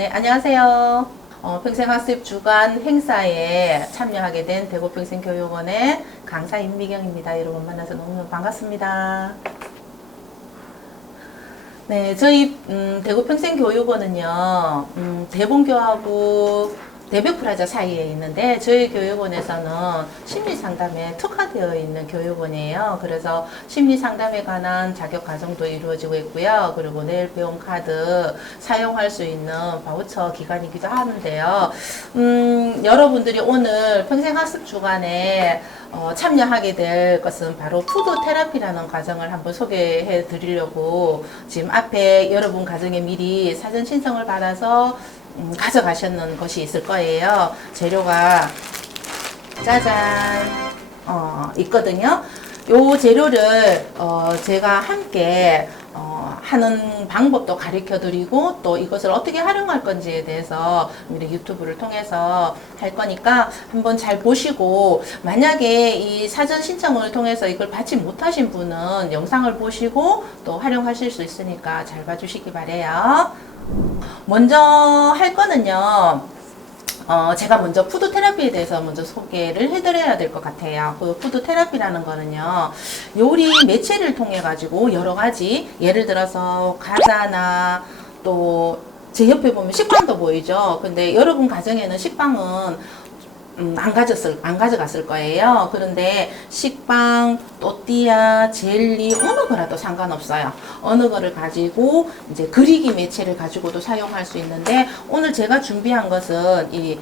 네, 안녕하세요. 평생학습 주간 행사에 참여하게 된 대구평생교육원의 강사 임미경입니다. 여러분 만나서 너무 반갑습니다. 네, 저희 대구평생교육원은요, 대본교하고 대벽프라자 사이에 있는데 저희 교육원에서는 심리상담에 특화되어 있는 교육원이에요. 그래서 심리상담에 관한 자격과정도 이루어지고 있고요. 그리고 내일 배움 카드 사용할 수 있는 바우처 기간이기도 하는데요. 여러분들이 오늘 평생학습 주간에 참여하게 될 것은 바로 푸드 테라피라는 과정을 한번 소개해 드리려고 지금 앞에 여러분 가정에 미리 사전 신청을 받아서 가져가셨는 것이 있을 거예요. 재료가 짜잔 있거든요. 요 재료를 제가 함께 하는 방법도 가르쳐 드리고 또 이것을 어떻게 활용할 건지에 대해서 우리 유튜브를 통해서 할 거니까 한번 잘 보시고, 만약에 이 사전 신청을 통해서 이걸 받지 못하신 분은 영상을 보시고 또 활용하실 수 있으니까 잘 봐주시기 바래요. 먼저 할 거는요, 제가 먼저 푸드 테라피에 대해서 먼저 소개를 해드려야 될 것 같아요. 그 푸드 테라피라는 거는요, 요리 매체를 통해 가지고 여러 가지, 예를 들어서 과자나 또 제 옆에 보면 식빵도 보이죠. 근데 여러분 가정에는 식빵은 안 가져갔을 거예요. 그런데 식빵, 또띠아, 젤리, 어느 거라도 상관없어요. 어느 거를 가지고 이제 그리기 매체를 가지고도 사용할 수 있는데, 오늘 제가 준비한 것은 이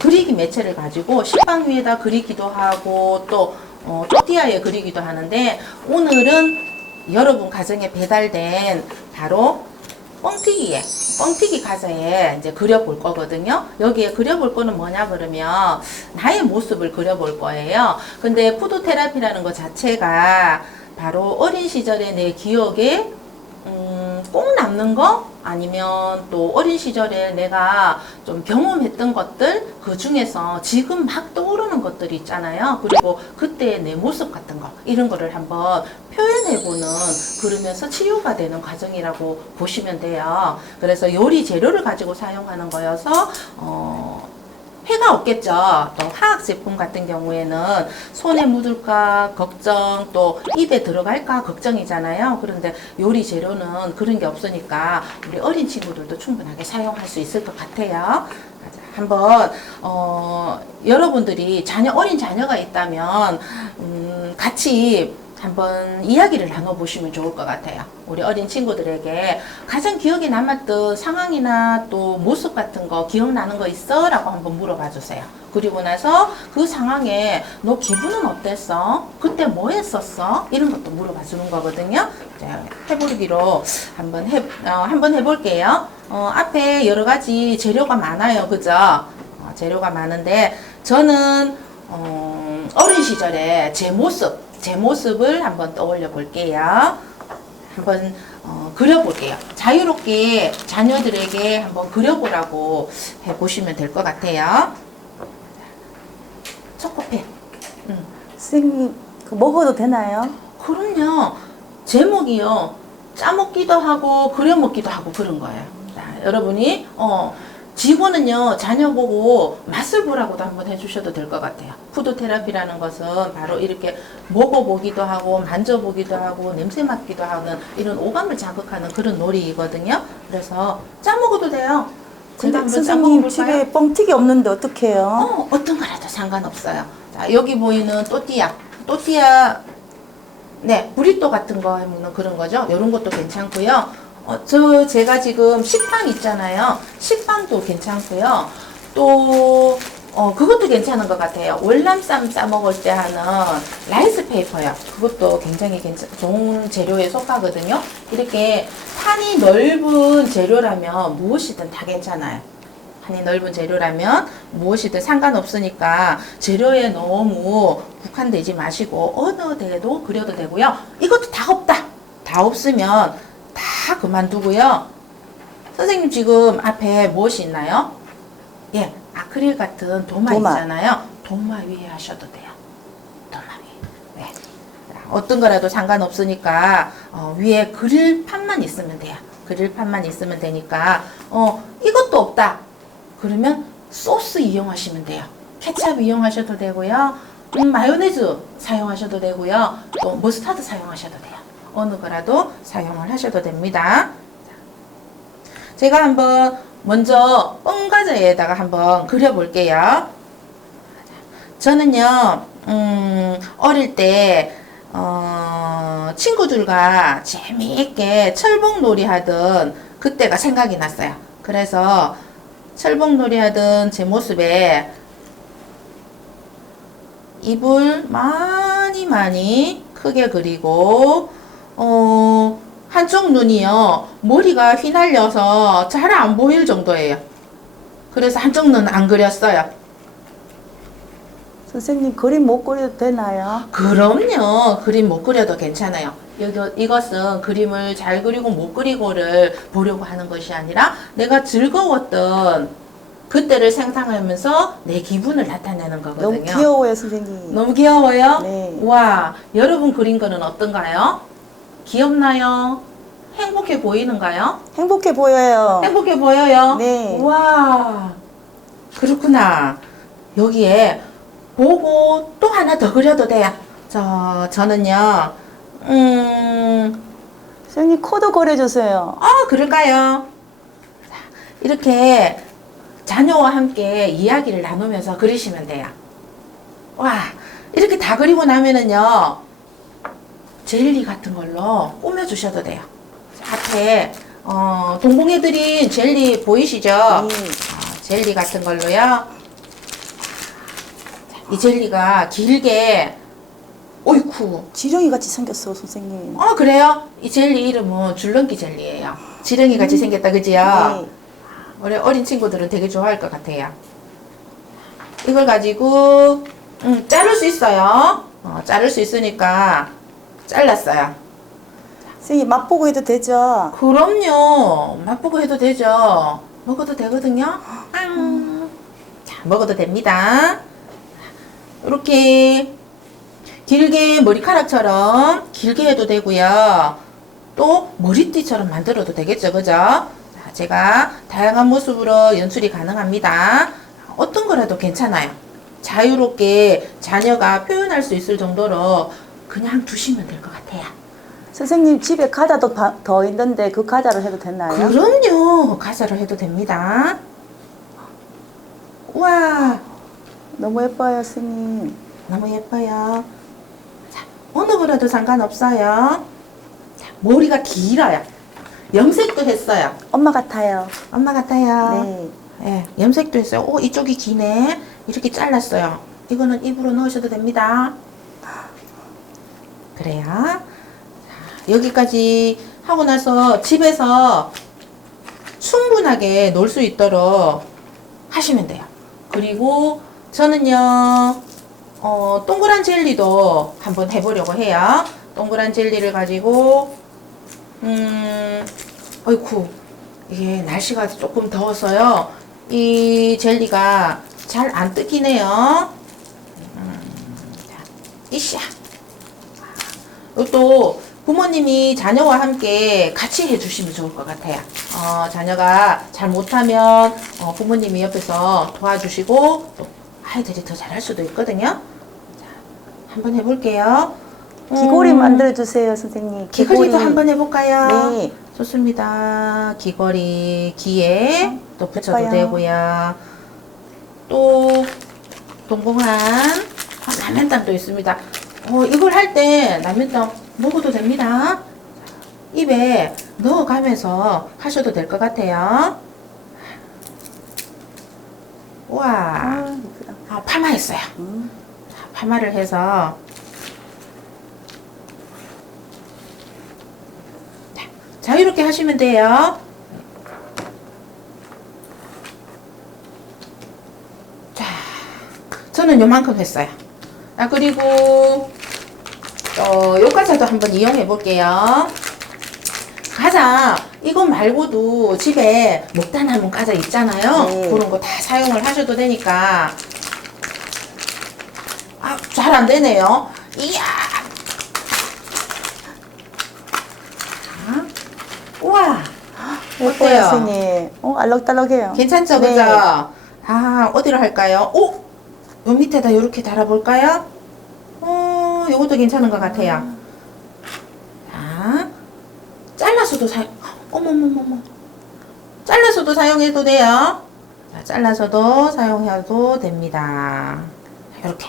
그리기 매체를 가지고 식빵 위에다 그리기도 하고 또 또띠아에 그리기도 하는데, 오늘은 여러분 가정에 배달된 바로 뻥튀기 과자에 이제 그려볼 거거든요. 여기에 그려볼 거는 뭐냐 그러면 나의 모습을 그려볼 거예요. 근데 푸드 테라피라는 것 자체가 바로 어린 시절의 내 기억에 꼭 남는 거, 아니면 또 어린 시절에 내가 좀 경험했던 것들, 그 중에서 지금 막 떠오르는 것들이 있잖아요. 그리고 그때의 내 모습 같은 거, 이런 거를 한번 표현해보는, 그러면서 치유가 되는 과정이라고 보시면 돼요. 그래서 요리 재료를 가지고 사용하는 거여서 해가 없겠죠. 또 화학 제품 같은 경우에는 손에 묻을까 걱정, 또 입에 들어갈까 걱정이잖아요. 그런데 요리 재료는 그런 게 없으니까 우리 어린 친구들도 충분하게 사용할 수 있을 것 같아요. 한번 여러분들이 어린 자녀가 있다면 같이 한번 이야기를 나눠보시면 좋을 것 같아요. 우리 어린 친구들에게 가장 기억에 남았던 상황이나 또 모습 같은 거 기억나는 거 있어? 라고 한번 물어봐 주세요. 그리고 나서 그 상황에 너 기분은 어땠어? 그때 뭐 했었어? 이런 것도 물어봐 주는 거거든요. 자, 해보기로 한번 해볼게요. 앞에 여러 가지 재료가 많아요. 그죠? 재료가 많은데, 저는 어린 시절에 제 모습을 한번 떠올려 볼게요. 한번 그려볼게요. 자유롭게 자녀들에게 한번 그려보라고 해보시면 될 것 같아요. 초코펜. 선생님, 먹어도 되나요? 그럼요. 제목이요, 짜먹기도 하고 그려먹기도 하고 그런 거예요. 자, 여러분이 지고는요, 자녀 보고 맛을 보라고도 한번 해주셔도 될 것 같아요. 푸드 테라피라는 것은 바로 이렇게 먹어보기도 하고 만져보기도 하고 냄새 맡기도 하는, 이런 오감을 자극하는 그런 놀이거든요. 그래서 짜먹어도 돼요. 제가 근데 한번 선생님 짜먹어볼까요? 집에 뻥튀기 없는데 어떡해요? 어떤 거라도 상관없어요. 자, 여기 보이는 또띠아, 네, 브리또 같은 거 해먹는 그런 거죠. 이런 것도 괜찮고요. 제가 지금 식빵 있잖아요. 식빵도 괜찮고요. 또, 그것도 괜찮은 것 같아요. 월남쌈 싸먹을 때 하는 라이스 페이퍼요. 그것도 굉장히 좋은 재료에 속하거든요. 이렇게 판이 넓은 재료라면 무엇이든 다 괜찮아요. 판이 넓은 재료라면 무엇이든 상관없으니까 재료에 너무 국한되지 마시고 어느 데도 그려도 되고요. 이것도 다 없다. 다 없으면 다 그만두고요. 선생님 지금 앞에 무엇이 있나요? 예, 아크릴 같은 도마 있잖아요. 도마 위에 하셔도 돼요. 도마 위에. 네. 어떤 거라도 상관없으니까 위에 그릴판만 있으면 돼요. 그릴판만 있으면 되니까 이것도 없다. 그러면 소스 이용하시면 돼요. 케찹 이용하셔도 되고요. 마요네즈 사용하셔도 되고요. 또 머스타드 사용하셔도 돼요. 어느 거라도 사용을 하셔도 됩니다. 제가 한번 먼저 은과자에다가 한번 그려볼게요. 저는요, 어릴 때, 친구들과 재미있게 철봉놀이 하던 그때가 생각이 났어요. 그래서 철봉놀이 하던 제 모습에 입을 많이 크게 그리고, 한쪽 눈이요, 머리가 휘날려서 잘 안 보일 정도예요. 그래서 한쪽 눈 안 그렸어요. 선생님 그림 못 그려도 되나요? 그럼요. 그림 못 그려도 괜찮아요. 이것은 그림을 잘 그리고 못 그리고를 보려고 하는 것이 아니라 내가 즐거웠던 그때를 상상하면서 내 기분을 나타내는 거거든요. 너무 귀여워요, 선생님. 너무 귀여워요? 네. 와, 여러분 그린 거는 어떤가요? 귀엽나요? 행복해 보이는가요? 행복해 보여요. 행복해 보여요? 네. 와, 그렇구나. 여기에 보고 또 하나 더 그려도 돼요. 저는요, 선생님 코도 그려주세요. 그럴까요? 자, 이렇게 자녀와 함께 이야기를 나누면서 그리시면 돼요. 와, 이렇게 다 그리고 나면은요, 젤리 같은 걸로 꾸며주셔도 돼요. 자, 앞에, 동봉해드린 젤리 보이시죠? 젤리 같은 걸로요. 자, 이 젤리가 길게, 어이쿠. 지렁이 같이 생겼어, 선생님. 그래요? 이 젤리 이름은 줄넘기 젤리예요. 지렁이 같이 생겼다, 그지요? 네. 우리 어린 친구들은 되게 좋아할 것 같아요. 이걸 가지고 자를 수 있어요. 자를 수 있으니까 잘랐어요. 선생님 맛보고 해도 되죠? 그럼요. 맛보고 해도 되죠. 먹어도 되거든요. 자, 먹어도 됩니다. 이렇게 길게 머리카락처럼 길게 해도 되고요. 또 머리띠처럼 만들어도 되겠죠. 그죠? 자, 제가 다양한 모습으로 연출이 가능합니다. 어떤 거라도 괜찮아요. 자유롭게 자녀가 표현할 수 있을 정도로 그냥 두시면 될 것 같아요. 선생님 집에 과자도 더 있는데 그 과자로 해도 되나요? 그럼요. 가사로 해도 됩니다. 우와, 너무 예뻐요, 선생님. 너무 예뻐요. 자, 어느 거라도 상관없어요. 자, 머리가 길어요. 염색도 했어요. 엄마 같아요. 엄마 같아요. 네. 예, 염색도 했어요. 이쪽이 기네. 이렇게 잘랐어요. 이거는 입으로 넣으셔도 됩니다. 그래요. 자, 여기까지 하고 나서 집에서 충분하게 놀 수 있도록 하시면 돼요. 그리고 저는요, 동그란 젤리도 한번 해보려고 해요. 동그란 젤리를 가지고, 어이쿠, 이게 날씨가 조금 더워서요. 이 젤리가 잘 안 뜯기네요. 자, 이샤. 또 부모님이 자녀와 함께 같이 해주시면 좋을 것 같아요. 자녀가 잘 못하면 부모님이 옆에서 도와주시고 또 아이들이 더 잘할 수도 있거든요. 자, 한번 해볼게요. 귀걸이 만들어주세요, 선생님. 귀걸이도 한번 해볼까요? 네. 좋습니다. 귀걸이 귀에 또 붙여도 예뻐요. 되고요. 또 동봉한 라면땅도 있습니다. 이걸 할 때 라면땅 먹어도 됩니다. 입에 넣어가면서 하셔도 될 것 같아요. 우와, 예쁘다. 파마했어요. 자, 파마를 해서 자유롭게 하시면 돼요. 자, 저는 요만큼 했어요. 그리고 요 과자도 한번 이용해 볼게요. 과자 이거 말고도 집에 먹다 남은 과자 있잖아요. 네. 그런 거 다 사용을 하셔도 되니까. 잘 안 되네요. 이야. 자, 우와. 예뻐요, 어때요? 선생님. 알록달록해요. 괜찮죠, 네. 그죠? 아, 어디로 할까요? 오! 요 밑에다 이렇게 달아볼까요? 요것도 괜찮은 것 같아요. 자, 잘라서도 어머머머머. 잘라서도 사용해도 돼요. 자, 잘라서도 사용해도 됩니다. 이렇게.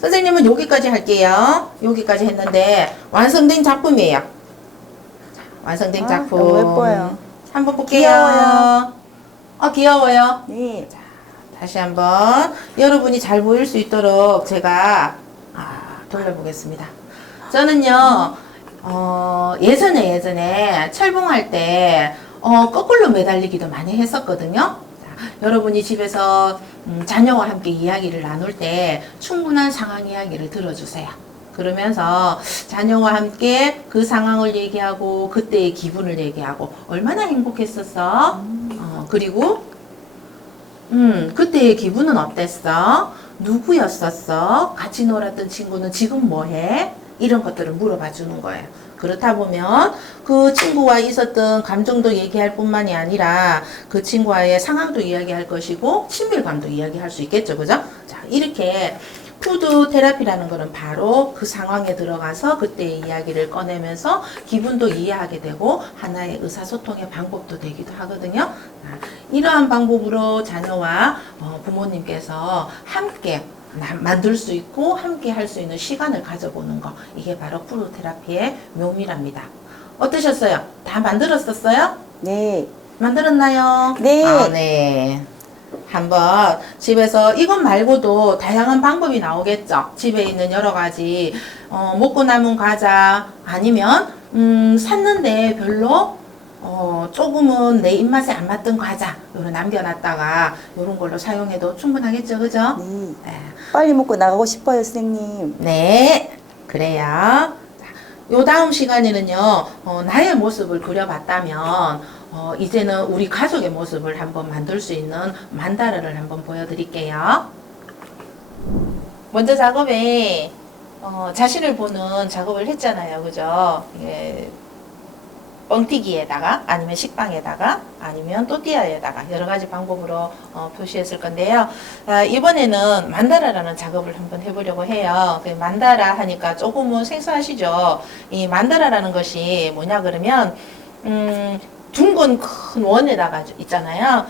선생님은 여기까지 할게요. 여기까지 했는데 완성된 작품이에요. 자, 완성된 작품. 너무 예뻐요. 한번 볼게요. 귀여워요. 귀여워요. 네. 다시 한번 여러분이 잘 보일 수 있도록 제가 돌려보겠습니다. 저는요 예전에 철봉할 때 거꾸로 매달리기도 많이 했었거든요. 자, 여러분이 집에서 자녀와 함께 이야기를 나눌 때 충분한 상황 이야기를 들어주세요. 그러면서 자녀와 함께 그 상황을 얘기하고 그때의 기분을 얘기하고 얼마나 행복했었어? 그리고 그때의 기분은 어땠어? 누구였었어? 같이 놀았던 친구는 지금 뭐해? 이런 것들을 물어봐 주는 거예요. 그렇다 보면 그 친구와 있었던 감정도 얘기할 뿐만이 아니라 그 친구와의 상황도 이야기할 것이고 친밀감도 이야기할 수 있겠죠. 그죠? 자, 이렇게 푸드 테라피라는 거는 바로 그 상황에 들어가서 그때의 이야기를 꺼내면서 기분도 이해하게 되고 하나의 의사소통의 방법도 되기도 하거든요. 이러한 방법으로 자녀와 부모님께서 함께 만들 수 있고 함께 할 수 있는 시간을 가져보는 거, 이게 바로 푸드 테라피의 묘미랍니다. 어떠셨어요? 다 만들었었어요? 네. 만들었나요? 네. 네. 한번 집에서 이것 말고도 다양한 방법이 나오겠죠. 집에 있는 여러 가지 먹고 남은 과자 아니면 샀는데 별로 조금은 내 입맛에 안 맞던 과자 요런 남겨놨다가 요런 걸로 사용해도 충분하겠죠. 그죠? 네. 네. 빨리 먹고 나가고 싶어요, 선생님. 네, 그래요. 자, 요 다음 시간에는요, 나의 모습을 그려봤다면, 이제는 우리 가족의 모습을 한번 만들 수 있는 만다라를 한번 보여드릴게요. 먼저 작업에, 자신을 보는 작업을 했잖아요. 그죠? 예, 뻥튀기에다가 아니면 식빵에다가 아니면 또띠아에다가 여러 가지 방법으로 표시했을 건데요. 이번에는 만다라라는 작업을 한번 해보려고 해요. 만다라 하니까 조금은 생소하시죠? 이 만다라라는 것이 뭐냐 그러면 둥근 큰 원에다가 있잖아요.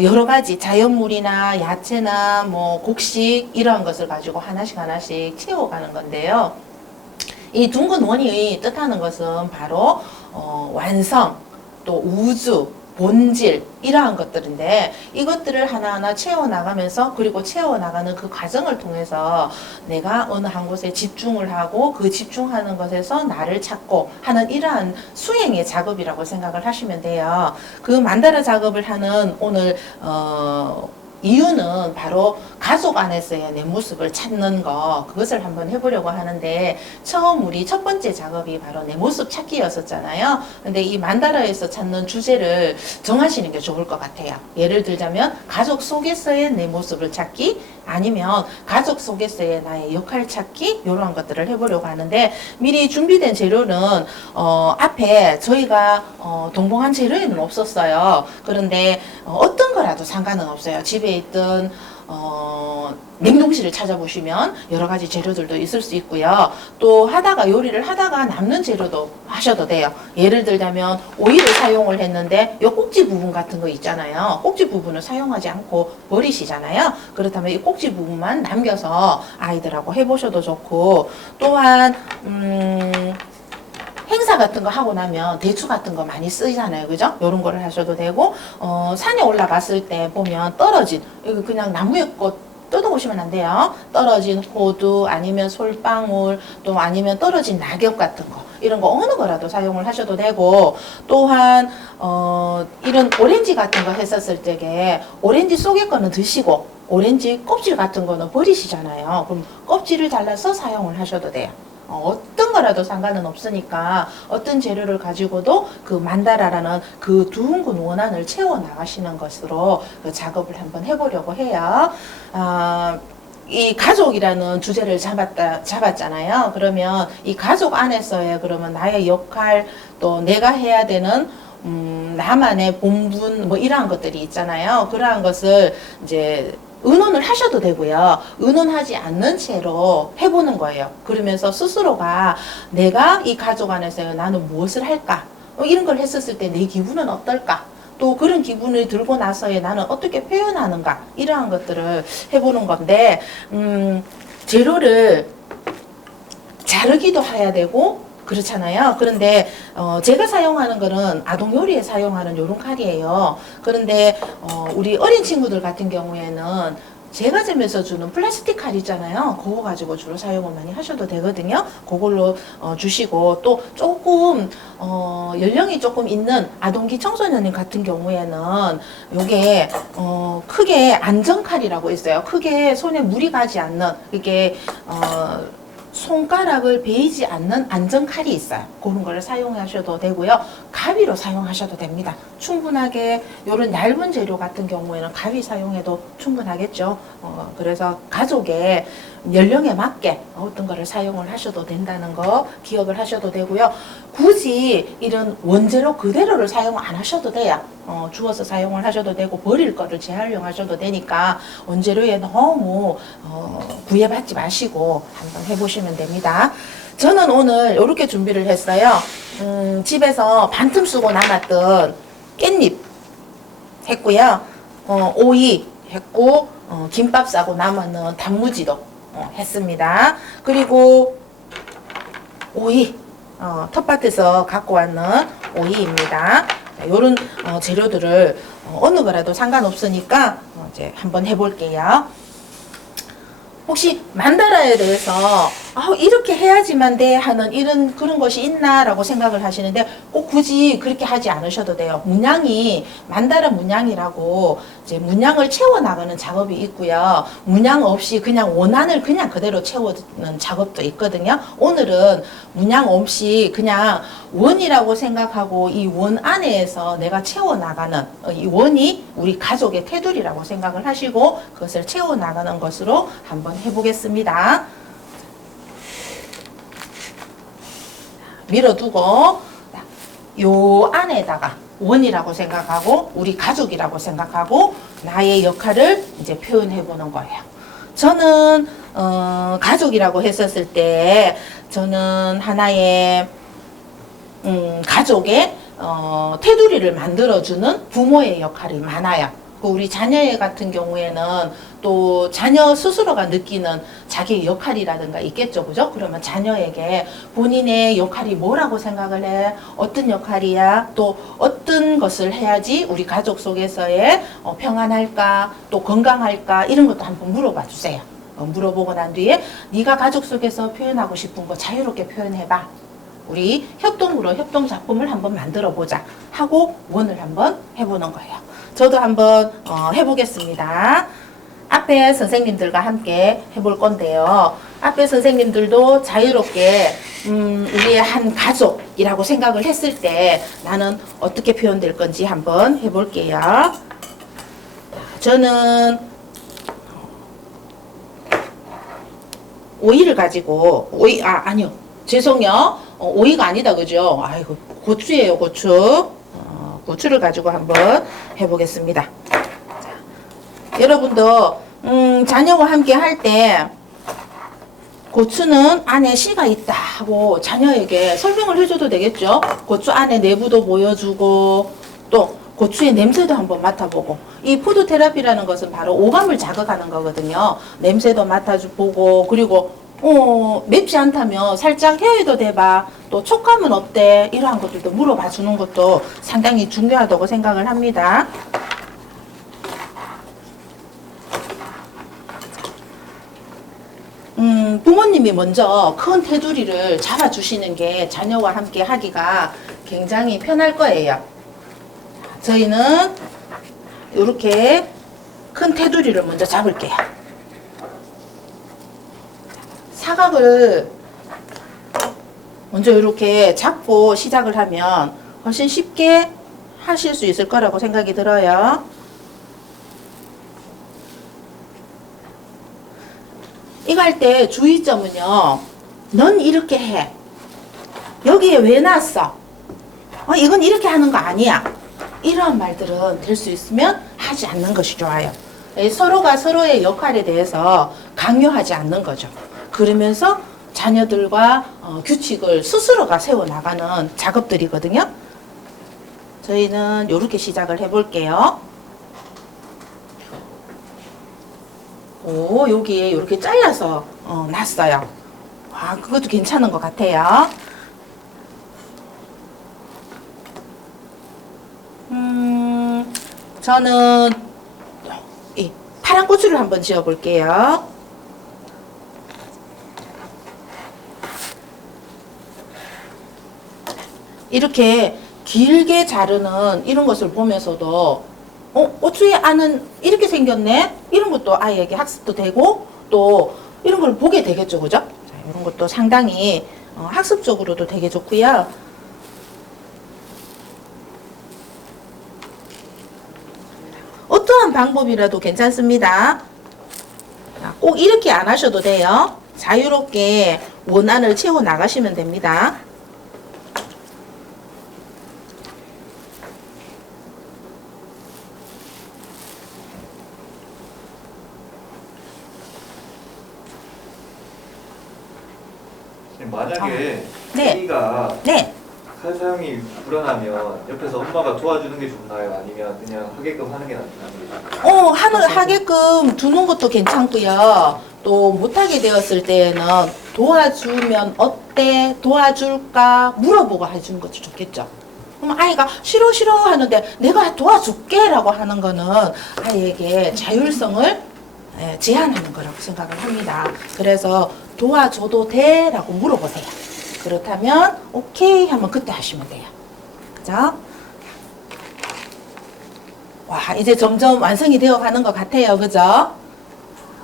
여러 가지 자연물이나 야채나 뭐 곡식 이러한 것을 가지고 하나씩 채워가는 건데요. 이 둥근 원이 뜻하는 것은 바로 완성, 또 우주, 본질 이러한 것들인데 이것들을 하나하나 채워나가면서 그리고 채워나가는 그 과정을 통해서 내가 어느 한 곳에 집중을 하고 그 집중하는 것에서 나를 찾고 하는 이러한 수행의 작업이라고 생각을 하시면 돼요. 그 만다라 작업을 하는 오늘 이유는 바로 가족 안에서의 내 모습을 찾는 거, 그것을 한번 해보려고 하는데, 처음 우리 첫 번째 작업이 바로 내 모습 찾기였었잖아요. 근데 이 만다라에서 찾는 주제를 정하시는 게 좋을 것 같아요. 예를 들자면 가족 속에서의 내 모습을 찾기, 아니면 가족 속에서의 나의 역할 찾기, 이런 것들을 해보려고 하는데, 미리 준비된 재료는 앞에 저희가 동봉한 재료에는 없었어요. 그런데 어떤 거라도 상관은 없어요. 집에 있던 냉동실을 찾아보시면 여러 가지 재료들도 있을 수 있고요. 또 요리를 하다가 남는 재료도 하셔도 돼요. 예를 들자면 오이를 사용을 했는데 이 꼭지 부분 같은 거 있잖아요. 꼭지 부분을 사용하지 않고 버리시잖아요. 그렇다면 이 꼭지 부분만 남겨서 아이들하고 해보셔도 좋고, 또한 행사 같은 거 하고 나면 대추 같은 거 많이 쓰잖아요. 그죠? 요런 거를 하셔도 되고, 산에 올라갔을 때 보면 떨어진, 이거 그냥 나무에 꽃 뜯어보시면 안 돼요. 떨어진 호두, 아니면 솔방울, 또 아니면 떨어진 낙엽 같은 거. 이런 거 어느 거라도 사용을 하셔도 되고, 또한, 이런 오렌지 같은 거 했었을 적에, 오렌지 속에 거는 드시고, 오렌지 껍질 같은 거는 버리시잖아요. 그럼 껍질을 잘라서 사용을 하셔도 돼요. 어떤 거라도 상관은 없으니까 어떤 재료를 가지고도 그 만다라라는 그 둥근 원안을 채워 나가시는 것으로 그 작업을 한번 해보려고 해요. 이 가족이라는 주제를 잡았잖아요. 그러면 이 가족 안에서의 그러면 나의 역할 또 내가 해야 되는 나만의 본분 뭐 이러한 것들이 있잖아요. 그러한 것을 이제 의논을 하셔도 되고요. 의논하지 않는 채로 해보는 거예요. 그러면서 스스로가 내가 이 가족 안에서 나는 무엇을 할까? 이런 걸 했었을 때 내 기분은 어떨까? 또 그런 기분을 들고 나서의 나는 어떻게 표현하는가? 이러한 것들을 해보는 건데, 재료를 자르기도 해야 되고, 그렇잖아요. 그런데 제가 사용하는 거는 아동 요리에 사용하는 요런 칼이에요. 그런데 우리 어린 친구들 같은 경우에는 제과점에서 주는 플라스틱 칼 있잖아요. 그거 가지고 주로 사용을 많이 하셔도 되거든요. 그걸로 주시고 또 조금 연령이 조금 있는 아동기 청소년 같은 경우에는 요게 크게 안전칼이라고 있어요. 크게 손에 물이 가지 않는 이게 손가락을 베이지 않는 안전칼이 있어요. 그런 거를 사용하셔도 되고요. 가위로 사용하셔도 됩니다. 충분하게 이런 얇은 재료 같은 경우에는 가위 사용해도 충분하겠죠. 그래서 가족의 연령에 맞게 어떤 거를 사용을 하셔도 된다는 거 기억을 하셔도 되고요. 굳이 이런 원재료 그대로를 사용 안 하셔도 돼요. 주워서 사용을 하셔도 되고 버릴 거를 재활용하셔도 되니까 원재료에 너무 구애받지 마시고 한번 해보시면 됩니다. 저는 오늘 이렇게 준비를 했어요. 집에서 반틈 쓰고 남았던 깻잎 했고요. 오이 했고 김밥 싸고 남았는 단무지도 했습니다. 그리고 오이 텃밭에서 갖고 왔는 오이입니다. 이런 재료들을 어느 거라도 상관없으니까 이제 한번 해볼게요. 혹시 만다라에 대해서 이렇게 해야지만 돼 하는 이런 그런 것이 있나라고 생각을 하시는데 꼭 굳이 그렇게 하지 않으셔도 돼요. 문양이 만다라 문양이라고 이제 문양을 채워 나가는 작업이 있고요. 문양 없이 그냥 원안을 그냥 그대로 채우는 작업도 있거든요. 오늘은 문양 없이 그냥 원이라고 생각하고 이 원 안에서 내가 채워 나가는 이 원이 우리 가족의 테두리라고 생각을 하시고 그것을 채워 나가는 것으로 한번 해보겠습니다. 밀어두고 요 안에다가 원이라고 생각하고 우리 가족이라고 생각하고 나의 역할을 이제 표현해 보는 거예요. 저는 가족이라고 했었을 때 저는 하나의 가족의 테두리를 만들어주는 부모의 역할이 많아요. 우리 자녀 같은 경우에는 또 자녀 스스로가 느끼는 자기 역할이라든가 있겠죠, 그죠? 그러면 자녀에게 본인의 역할이 뭐라고 생각을 해? 어떤 역할이야? 또 어떤 것을 해야지 우리 가족 속에서의 평안할까? 또 건강할까? 이런 것도 한번 물어봐 주세요. 물어보고 난 뒤에 네가 가족 속에서 표현하고 싶은 거 자유롭게 표현해봐. 우리 협동으로 협동 작품을 한번 만들어 보자 하고 원을 한번 해보는 거예요. 저도 한번 해보겠습니다. 앞에 선생님들과 함께 해볼 건데요. 앞에 선생님들도 자유롭게 우리의 한 가족이라고 생각을 했을 때 나는 어떻게 표현될 건지 한번 해볼게요. 저는 오이를 가지고 아니요. 죄송해요. 오이가 아니다, 그죠? 아이고, 고추예요, 고추. 고추를 가지고 한번 해보겠습니다. 자, 여러분도 자녀와 함께 할 때 고추는 안에 씨가 있다 하고 자녀에게 설명을 해줘도 되겠죠? 고추 안에 내부도 보여주고 또 고추의 냄새도 한번 맡아보고 이 푸드 테라피라는 것은 바로 오감을 자극하는 거거든요. 냄새도 맡아보고 그리고 맵지 않다면 살짝 헤어도 대봐. 또 촉감은 어때? 이러한 것들도 물어봐 주는 것도 상당히 중요하다고 생각을 합니다. 부모님이 먼저 큰 테두리를 잡아주시는 게 자녀와 함께 하기가 굉장히 편할 거예요. 저희는 이렇게 큰 테두리를 먼저 잡을게요. 사각을 먼저 이렇게 잡고 시작을 하면 훨씬 쉽게 하실 수 있을 거라고 생각이 들어요. 이거 할 때 주의점은요. 넌 이렇게 해. 여기에 왜 놨어? 이건 이렇게 하는 거 아니야. 이런 말들은 될 수 있으면 하지 않는 것이 좋아요. 서로가 서로의 역할에 대해서 강요하지 않는 거죠. 그러면서 자녀들과 규칙을 스스로가 세워나가는 작업들이거든요. 저희는 이렇게 시작을 해볼게요. 여기에 이렇게 잘라서 놨어요. 그것도 괜찮은 것 같아요. 저는 이 파란 고추를 한번 지어 볼게요. 이렇게 길게 자르는 이런 것을 보면서도 고추의 안은 이렇게 생겼네? 이런 것도 아이에게 학습도 되고 또 이런 걸 보게 되겠죠, 그죠? 자, 이런 것도 상당히 학습적으로도 되게 좋고요. 어떠한 방법이라도 괜찮습니다. 꼭 이렇게 안 하셔도 돼요. 자유롭게 원안을 채워 나가시면 됩니다. 만약에 네. 아기가 네. 칼 사용이 불안하면 옆에서 엄마가 도와주는 게 좋나요? 아니면 그냥 하게끔 하는 게 낫나요? 하게끔 두는 것도 괜찮고요. 또 못하게 되었을 때에는 도와주면 어때? 도와줄까? 물어보고 해주는 것도 좋겠죠. 그럼 아이가 싫어 싫어 하는데 내가 도와줄게 라고 하는 거는 아이에게 자율성을 제한하는 거라고 생각을 합니다. 그래서 도와줘도 돼? 라고 물어보세요. 그렇다면 오케이 하면 그때 하시면 돼요. 그죠? 와, 이제 점점 완성이 되어 가는 것 같아요. 그죠?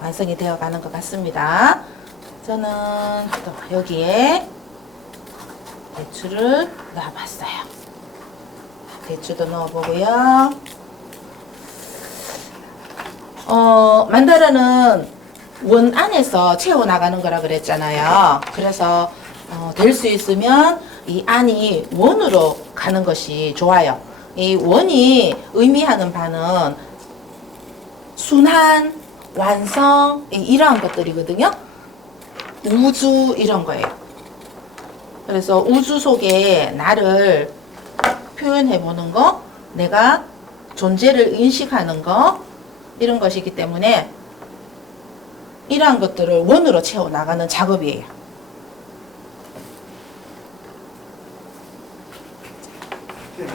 완성이 되어 가는 것 같습니다. 저는 또 여기에 대추를 넣어봤어요. 대추도 넣어보고요. 만다라는 원 안에서 채워나가는 거라 그랬잖아요. 그래서 될 수 있으면 이 안이 원으로 가는 것이 좋아요. 이 원이 의미하는 바는 순한, 완성, 이러한 것들이거든요. 우주 이런 거예요. 그래서 우주 속에 나를 표현해 보는 거, 내가 존재를 인식하는 거, 이런 것이기 때문에 이러한 것들을 원으로 채워나가는 작업이에요.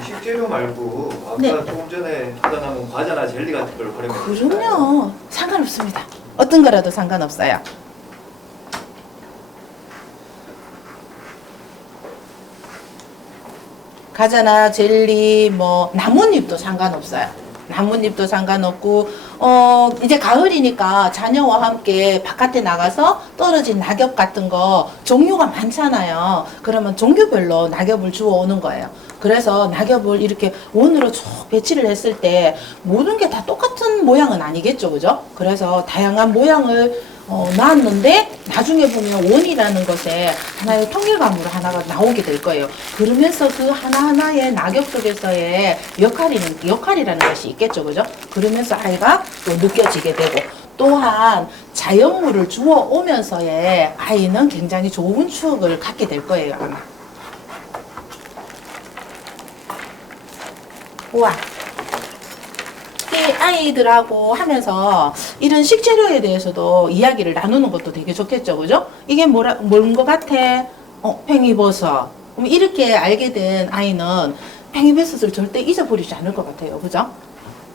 식재료 말고 아까 네. 조금 전에 하다 남은 과자나 젤리 같은 걸 활용해 주시나요? 그럼요. 상관없습니다. 어떤 거라도 상관없어요. 과자나 젤리, 나뭇잎도 상관없어요. 나뭇잎도 상관없고, 이제 가을이니까 자녀와 함께 바깥에 나가서 떨어진 낙엽 같은 거 종류가 많잖아요. 그러면 종류별로 낙엽을 주워 오는 거예요. 그래서 낙엽을 이렇게 원으로 쭉 배치를 했을 때 모든 게 다 똑같은 모양은 아니겠죠, 그죠? 그래서 다양한 모양을 놨는데 나중에 보면 원이라는 것에 하나의 통일감으로 하나가 나오게 될 거예요. 그러면서 그 하나하나의 낙엽 속에서의 역할이라는 것이 있겠죠, 그죠? 그러면서 아이가 또 느껴지게 되고, 또한 자연물을 주워 오면서의 아이는 굉장히 좋은 추억을 갖게 될 거예요, 아마. 우와. 아이들하고 하면서 이런 식재료에 대해서도 이야기를 나누는 것도 되게 좋겠죠, 그죠? 이게 뭔 것 같아? 팽이버섯. 그럼 이렇게 알게 된 아이는 팽이버섯을 절대 잊어버리지 않을 것 같아요, 그죠?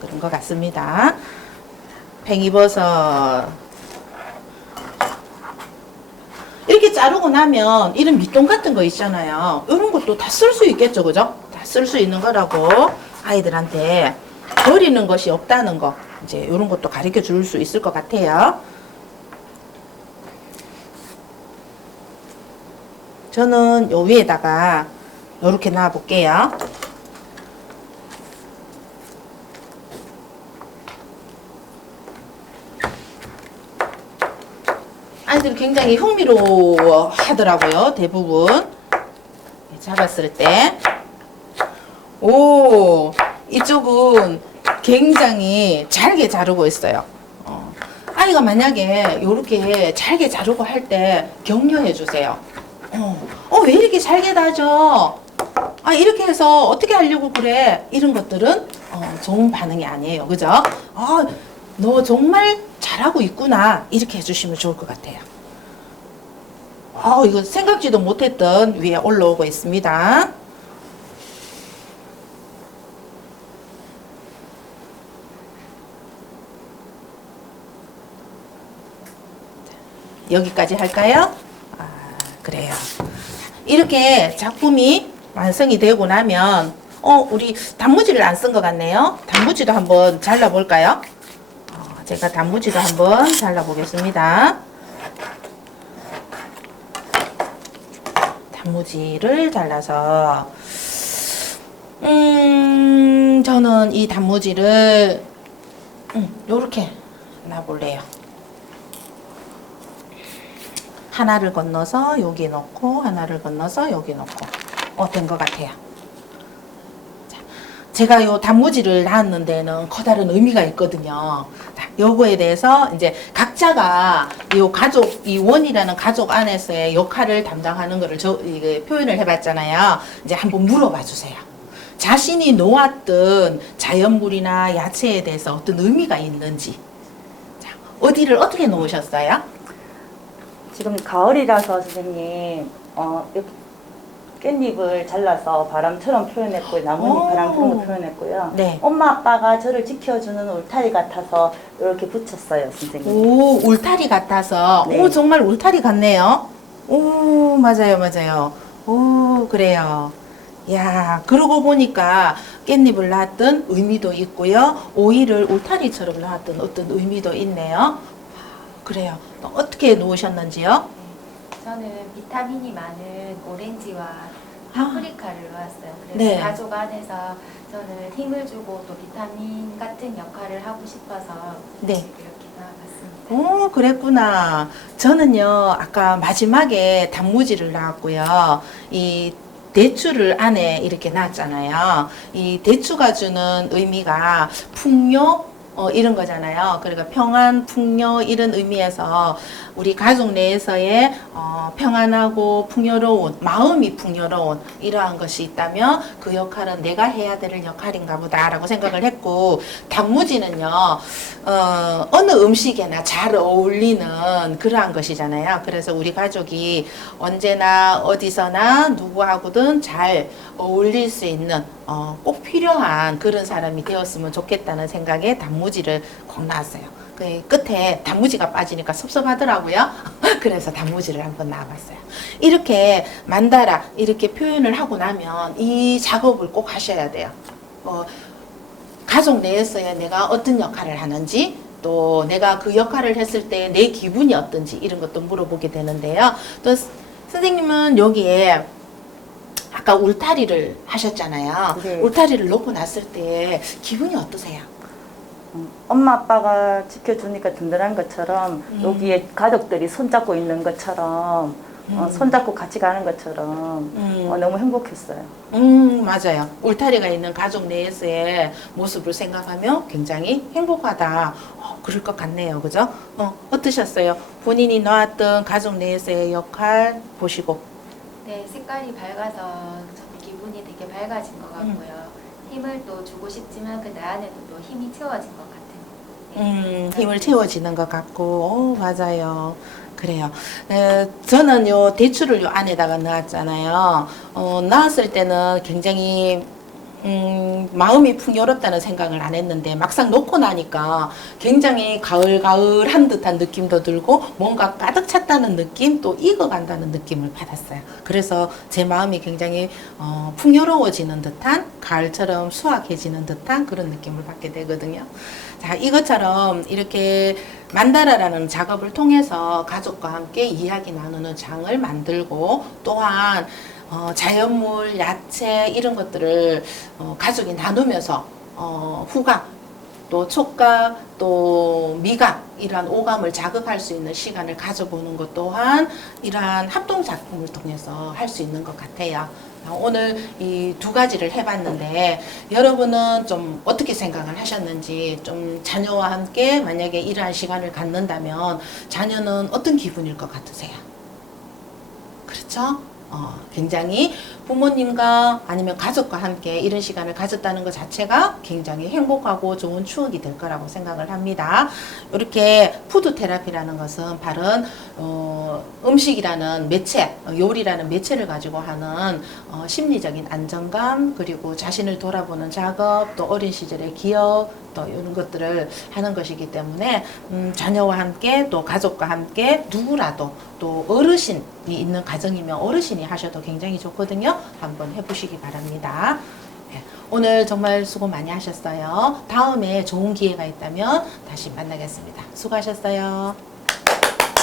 그런 것 같습니다. 팽이버섯. 이렇게 자르고 나면 이런 밑동 같은 거 있잖아요. 이런 것도 다 쓸 수 있겠죠, 그죠? 다 쓸 수 있는 거라고 아이들한테 버리는 것이 없다는 거, 이제 이런 것도 가르쳐 줄 수 있을 것 같아요. 저는 요 위에다가 이렇게 놔 볼게요. 아이들이 굉장히 흥미로워 하더라고요. 대부분. 잡았을 때. 오, 이쪽은 굉장히 잘게 자르고 있어요. 아이가 만약에 이렇게 잘게 자르고 할 때 격려해 주세요. 왜 이렇게 잘게 다져? 아, 이렇게 해서 어떻게 하려고 그래? 이런 것들은 좋은 반응이 아니에요. 그죠? 너 정말 잘하고 있구나. 이렇게 해주시면 좋을 것 같아요. 이거 생각지도 못했던 위에 올라오고 있습니다. 여기까지 할까요? 그래요. 이렇게 작품이 완성이 되고 나면 우리 단무지를 안 쓴 것 같네요. 단무지도 한번 잘라볼까요? 제가 단무지도 한번 잘라보겠습니다. 단무지를 잘라서 저는 이 단무지를 요렇게 놔볼래요. 하나를 건너서 여기 넣고 하나를 건너서 여기 넣고 된 것 같아요. 자, 제가 요 단무지를 놨는 데는 커다란 의미가 있거든요. 자, 요거에 대해서 이제 각자가 요 가족, 이 원이라는 가족 안에서의 역할을 담당하는 거를 이게 표현을 해봤잖아요. 이제 한번 물어봐 주세요. 자신이 놓았던 자연물이나 야채에 대해서 어떤 의미가 있는지. 자, 어디를 어떻게 놓으셨어요? 지금 가을이라서 선생님 깻잎을 잘라서 바람처럼 표현했고요. 나뭇잎 바람처럼 표현했고요. 네. 엄마 아빠가 저를 지켜주는 울타리 같아서 이렇게 붙였어요, 선생님. 오, 울타리 같아서. 네. 오, 정말 울타리 같네요. 오, 맞아요. 오, 그래요. 야, 그러고 보니까 깻잎을 놨던 의미도 있고요. 오이를 울타리처럼 놨던 어떤 의미도 있네요. 그래요. 또 어떻게 놓으셨는지요? 저는 비타민이 많은 오렌지와 파프리카를 놓았어요. 그래서 네. 가족 안에서 저는 힘을 주고 또 비타민 같은 역할을 하고 싶어서 네. 이렇게 나와봤습니다. 오, 그랬구나. 저는요, 아까 마지막에 단무지를 놨고요. 이 대추를 안에 이렇게 놨잖아요. 이 대추가 주는 의미가 풍요, 이런 거잖아요. 그러니까 평안, 풍요 이런 의미에서 우리 가족 내에서의 평안하고 풍요로운, 마음이 풍요로운 이러한 것이 있다면 그 역할은 내가 해야 될 역할인가 보다라고 생각을 했고, 단무지는요, 어느 음식에나 잘 어울리는 그러한 것이잖아요. 그래서 우리 가족이 언제나 어디서나 누구하고든 잘 어울릴 수 있는 꼭 필요한 그런 사람이 되었으면 좋겠다는 생각에 단무지를 꼭 놨어요. 그 끝에 단무지가 빠지니까 섭섭하더라고요. 그래서 단무지를 한번 놔봤어요. 이렇게 만다라 이렇게 표현을 하고 나면 이 작업을 꼭 하셔야 돼요. 가족 내에서의 내가 어떤 역할을 하는지, 또 내가 그 역할을 했을 때 내 기분이 어떤지 이런 것도 물어보게 되는데요. 또 선생님은 여기에 아까 울타리를 하셨잖아요. 네. 울타리를 놓고 났을 때 기분이 어떠세요? 엄마 아빠가 지켜주니까 든든한 것처럼 여기에 가족들이 손잡고 있는 것처럼 손잡고 같이 가는 것처럼 너무 행복했어요. 맞아요. 울타리가 있는 가족 내에서의 모습을 생각하며 굉장히 행복하다. 그럴 것 같네요. 그죠? 어떠셨어요? 본인이 놓았던 가족 내에서의 역할 보시고. 네, 색깔이 밝아서 저는 기분이 되게 밝아진 것 같고요. 힘을 또 주고 싶지만 그 내 안에도 또 힘이 채워진 것 같은. 힘을 채워지는 것 같고, 맞아요. 그래요. 저는 요 대추를 요 안에다가 넣었잖아요. 넣었을 때는 굉장히 마음이 풍요롭다는 생각을 안 했는데 막상 놓고 나니까 굉장히 가을가을한 듯한 느낌도 들고 뭔가 가득 찼다는 느낌, 또 익어간다는 느낌을 받았어요. 그래서 제 마음이 굉장히 풍요로워지는 듯한, 가을처럼 수확해지는 듯한 그런 느낌을 받게 되거든요. 자, 이것처럼 이렇게 만다라라는 작업을 통해서 가족과 함께 이야기 나누는 장을 만들고, 또한 자연물, 야채 이런 것들을 가족이 나누면서 후각, 또 촉각, 또 미각 이러한 오감을 자극할 수 있는 시간을 가져보는 것 또한 이러한 합동 작품을 통해서 할 수 있는 것 같아요. 오늘 이 두 가지를 해봤는데 여러분은 좀 어떻게 생각을 하셨는지, 좀 자녀와 함께 만약에 이러한 시간을 갖는다면 자녀는 어떤 기분일 것 같으세요? 그렇죠? 굉장히 부모님과 아니면 가족과 함께 이런 시간을 가졌다는 것 자체가 굉장히 행복하고 좋은 추억이 될 거라고 생각을 합니다. 이렇게 푸드 테라피라는 것은 바른 음식이라는 매체, 요리라는 매체를 가지고 하는 심리적인 안정감, 그리고 자신을 돌아보는 작업, 또 어린 시절의 기억, 또 이런 것들을 하는 것이기 때문에 자녀와 함께 또 가족과 함께 누구라도 또 어르신이 있는 가정이면 어르신이 하셔도 굉장히 좋거든요. 한번 해보시기 바랍니다. 네, 오늘 정말 수고 많이 하셨어요. 다음에 좋은 기회가 있다면 다시 만나겠습니다. 수고하셨어요.